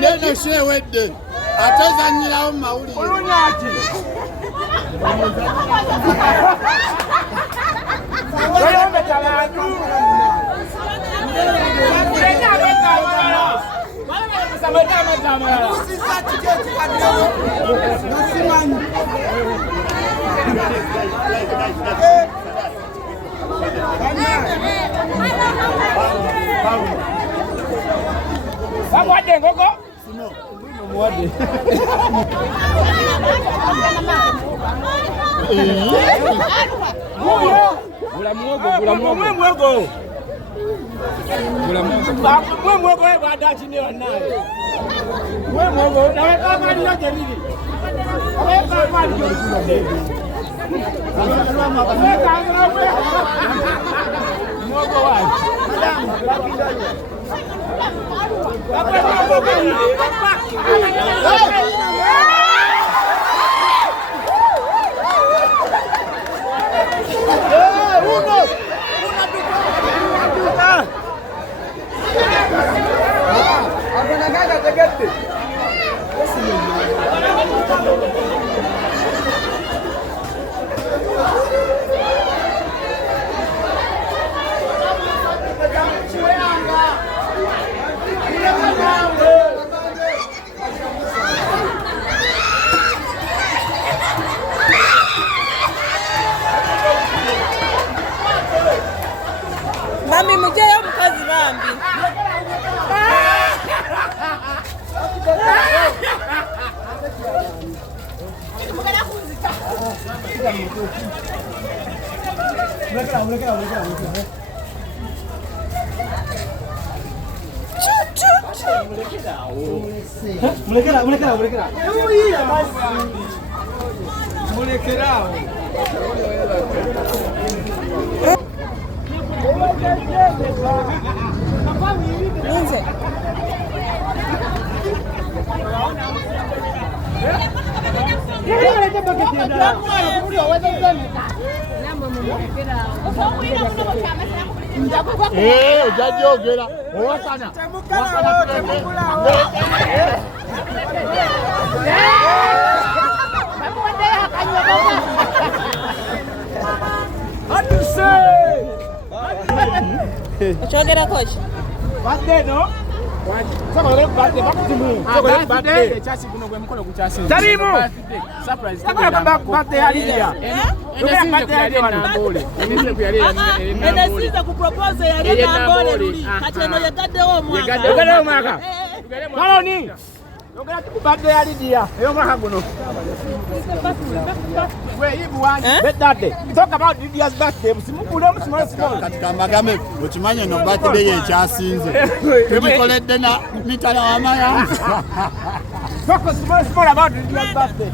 Nene she wedde atazanyira mawuli Wade ngoko? Sino, wade. Gula muogo. Mwe muogo wada chini wanaye. Mwe muogo na weka mali yote nini? Weka mali yote. Muogo wapi? Mami mujeyo mukazi bambi. Ujajogera owakana Ochogera kochi. Birthday no. Saba leo birthday bakutimu. Saba birthday chasi kuno gwe mkono kuchasi. Tarimu. Surprise. Saba birthday ya Lydia. Ndio birthday ya Lydia na Mbole. Ndio kuyalia na Mbole. Ndio kupropose ya Lydia na Mbole. Kateno yakade wo mwaka. Yakade wo mwaka. Maloni. Yogera birthday ya Lydia. Eyo mwaka guno. Where you want birthday? Talk about Lydia's birthday. Simukule small. Katika Magame ukimanye no birthday ye kyasinze. Tukoledde na mitala amaya. Talk small about Lydia's birthday.